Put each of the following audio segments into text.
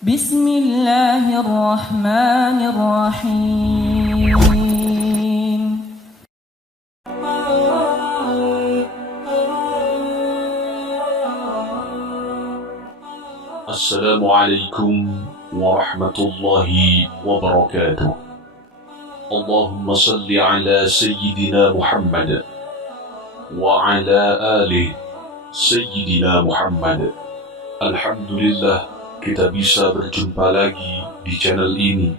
Bismillahirrahmanirrahim. Assalamualaikum warahmatullahi wabarakatuh. Allahumma salli ala Sayyidina Muhammad wa ala ali Sayyidina Muhammad. Alhamdulillah, kita bisa berjumpa lagi di channel ini.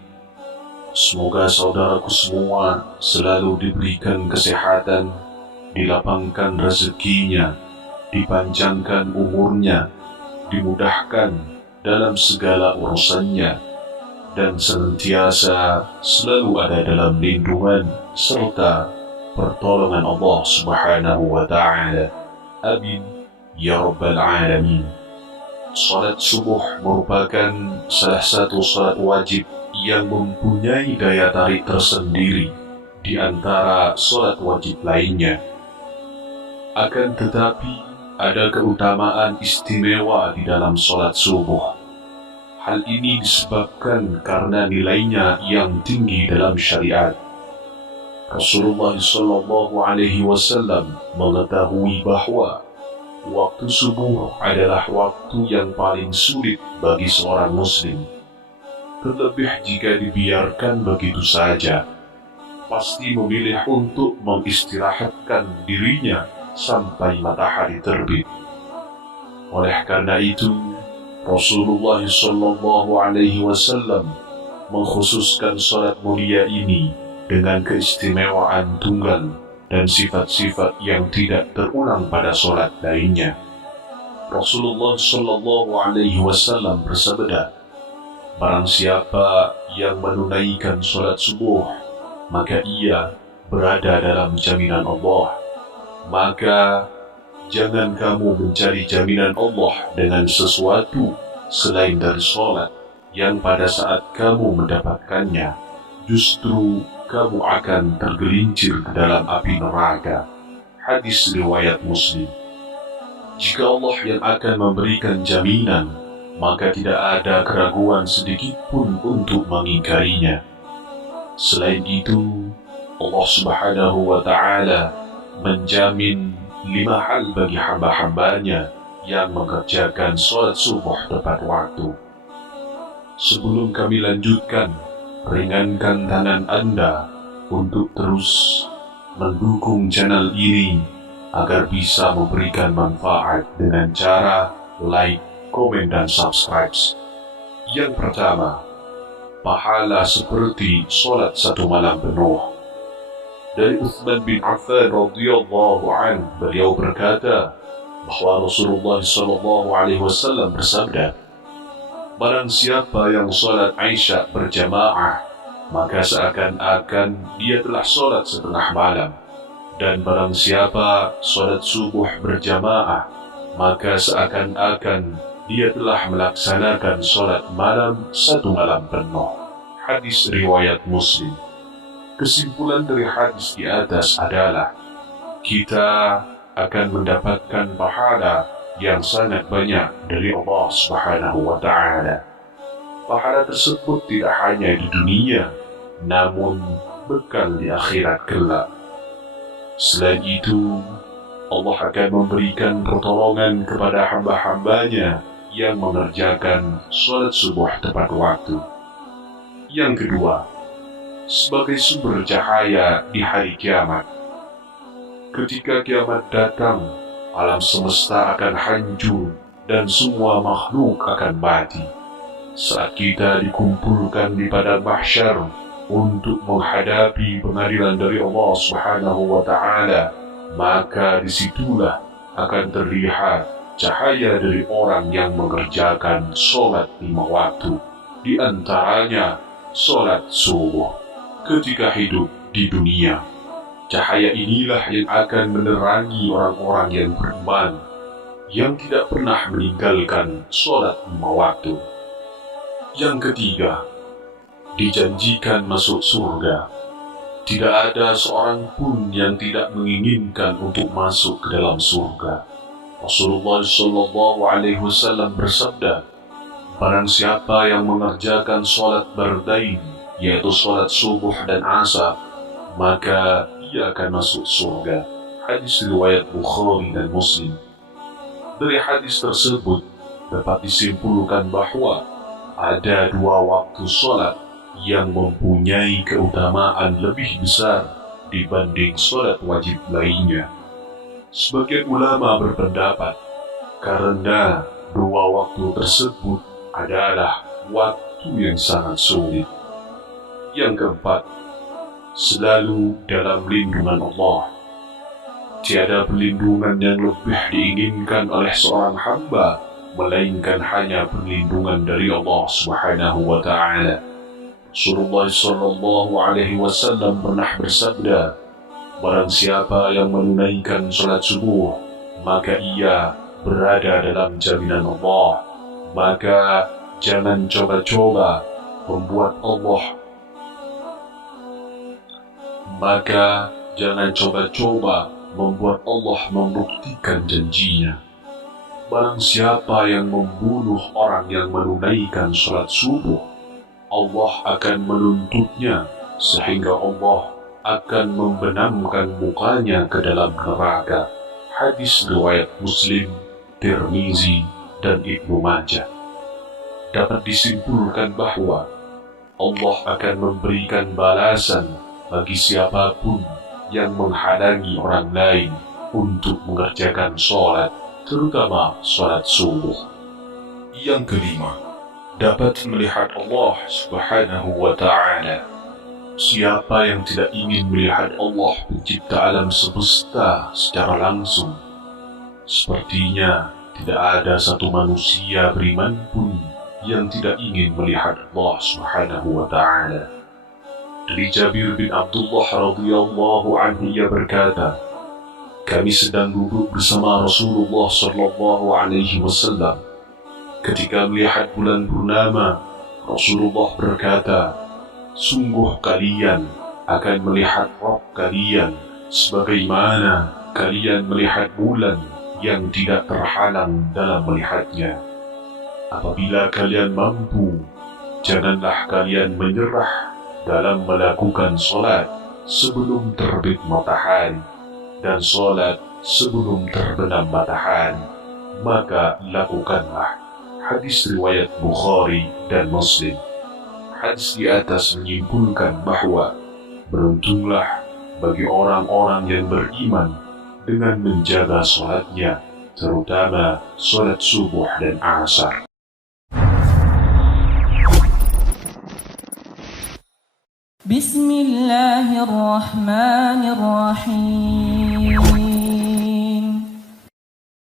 Semoga saudaraku semua selalu diberikan kesehatan, dilapangkan rezekinya, dipanjangkan umurnya, dimudahkan dalam segala urusannya, dan senantiasa selalu ada dalam lindungan serta pertolongan Allah Subhanahu wa Ta'ala. Amin ya Rabbal Alamin. Salat subuh merupakan salah satu salat wajib yang mempunyai daya tarik tersendiri di antara salat wajib lainnya. Akan tetapi, ada keutamaan istimewa di dalam salat subuh. Hal ini disebabkan karena nilainya yang tinggi dalam syariat. Rasulullah SAW mengetahui bahwa waktu subuh adalah waktu yang paling sulit bagi seorang muslim. Terlebih jika dibiarkan begitu saja, pasti memilih untuk mengistirahatkan dirinya sampai matahari terbit. Oleh karena itu, Rasulullah SAW mengkhususkan salat mulia ini dengan keistimewaan tunggal dan sifat-sifat yang tidak terulang pada salat lainnya. Rasulullah SAW bersabda, "Barang siapa yang menunaikan salat subuh, maka ia berada dalam jaminan Allah. Maka jangan kamu mencari jaminan Allah dengan sesuatu selain dari salat, yang pada saat kamu mendapatkannya, justru kamu akan tergelincir ke dalam api neraka." Hadis riwayat Muslim. Jika Allah yang akan memberikan jaminan, maka tidak ada keraguan sedikit pun untuk mengingkarinya. Selain itu, Allah Subhanahu wa Ta'ala menjamin 5 hal bagi hamba-hambanya yang mengerjakan salat subuh tepat waktu. Sebelum kami lanjutkan, ringankan tangan Anda untuk terus mendukung channel ini agar bisa memberikan manfaat dengan cara like, komen, dan subscribe. Yang pertama, pahala seperti salat 1 malam penuh. Dari Uthman bin Affan radhiyallahu anhu, beliau berkata bahwa Rasulullah SAW bersabda, "Barang siapa yang salat Isya berjamaah, maka seakan-akan dia telah salat setengah malam. Dan barang siapa salat subuh berjamaah, maka seakan-akan dia telah melaksanakan salat malam 1 malam penuh." Hadis riwayat Muslim. Kesimpulan dari hadis di atas adalah kita akan mendapatkan pahala yang sangat banyak dari Allah Subhanahu wa Ta'ala. Pahala tersebut tidak hanya di dunia, namun bekal di akhirat kelak. Selain itu, Allah akan memberikan pertolongan kepada hamba-hambanya yang mengerjakan salat subuh tepat waktu. Yang kedua, sebagai sumber cahaya di hari kiamat. Ketika kiamat datang, alam semesta akan hancur dan semua makhluk akan mati. Saat kita dikumpulkan di padang mahsyar untuk menghadapi pengadilan dari Allah Subhanahu wa Ta'ala, maka disitulah akan terlihat cahaya dari orang yang mengerjakan salat 5 waktu, di antaranya salat subuh. Ketika hidup di dunia, cahaya inilah yang akan menerangi orang-orang yang beriman, yang tidak pernah meninggalkan salat 5 waktu. Yang ketiga, dijanjikan masuk surga. Tidak ada seorang pun yang tidak menginginkan untuk masuk ke dalam surga. Rasulullah SAW bersabda, Barang siapa yang mengerjakan sholat bardain, yaitu sholat subuh dan asar, maka ia akan masuk surga. Hadis riwayat Bukhari dan Muslim. Dari hadis tersebut dapat disimpulkan bahwa ada dua waktu sholat yang mempunyai keutamaan lebih besar dibanding sholat wajib lainnya. Sebagian ulama berpendapat karena dua waktu tersebut adalah waktu yang sangat sulit. Yang keempat, selalu dalam lindungan Allah. Tiada perlindungan yang lebih diinginkan oleh seorang hamba melainkan hanya perlindungan dari Allah Subhanahu wa Ta'ala. Rasulullah sallallahu alaihi wasallam pernah bersabda, barang siapa yang menunaikan salat subuh, maka ia berada dalam jaminan Allah. Maka jangan coba-coba membuat Allah membuktikan janjinya. Barang siapa yang membunuh orang yang menunaikan salat subuh, Allah akan menuntutnya sehingga Allah akan membenamkan mukanya ke dalam neraka. Hadis riwayat Muslim, Tirmizi, dan Ibnu Majah. Dapat disimpulkan bahwa Allah akan memberikan balasan bagi siapapun yang menghalangi orang lain untuk mengerjakan sholat, terutama sholat subuh. Yang kelima, dapat melihat Allah Subhanahu wa Ta'ala. Siapa yang tidak ingin melihat Allah pencipta alam semesta secara langsung? Sepertinya tidak ada satu manusia beriman pun yang tidak ingin melihat Allah Subhanahu wa Ta'ala. Dari Jabir bin Abdullah radhiyallahu anhu, ia berkata, kami sedang duduk bersama Rasulullah sallallahu alaihi wasallam. Ketika melihat bulan purnama, Rasulullah berkata, sungguh kalian akan melihat Rabb kalian sebagaimana kalian melihat bulan yang tidak terhalang dalam melihatnya. Apabila kalian mampu, janganlah kalian menyerah dalam melakukan sholat sebelum terbit matahari dan sholat sebelum terbenam matahari, maka lakukanlah. Hadis riwayat Bukhari dan Muslim. Hadis di atas menyimpulkan bahwa beruntunglah bagi orang-orang yang beriman dengan menjaga sholatnya, terutama sholat subuh dan asar. Bismillahirrahmanirrahim.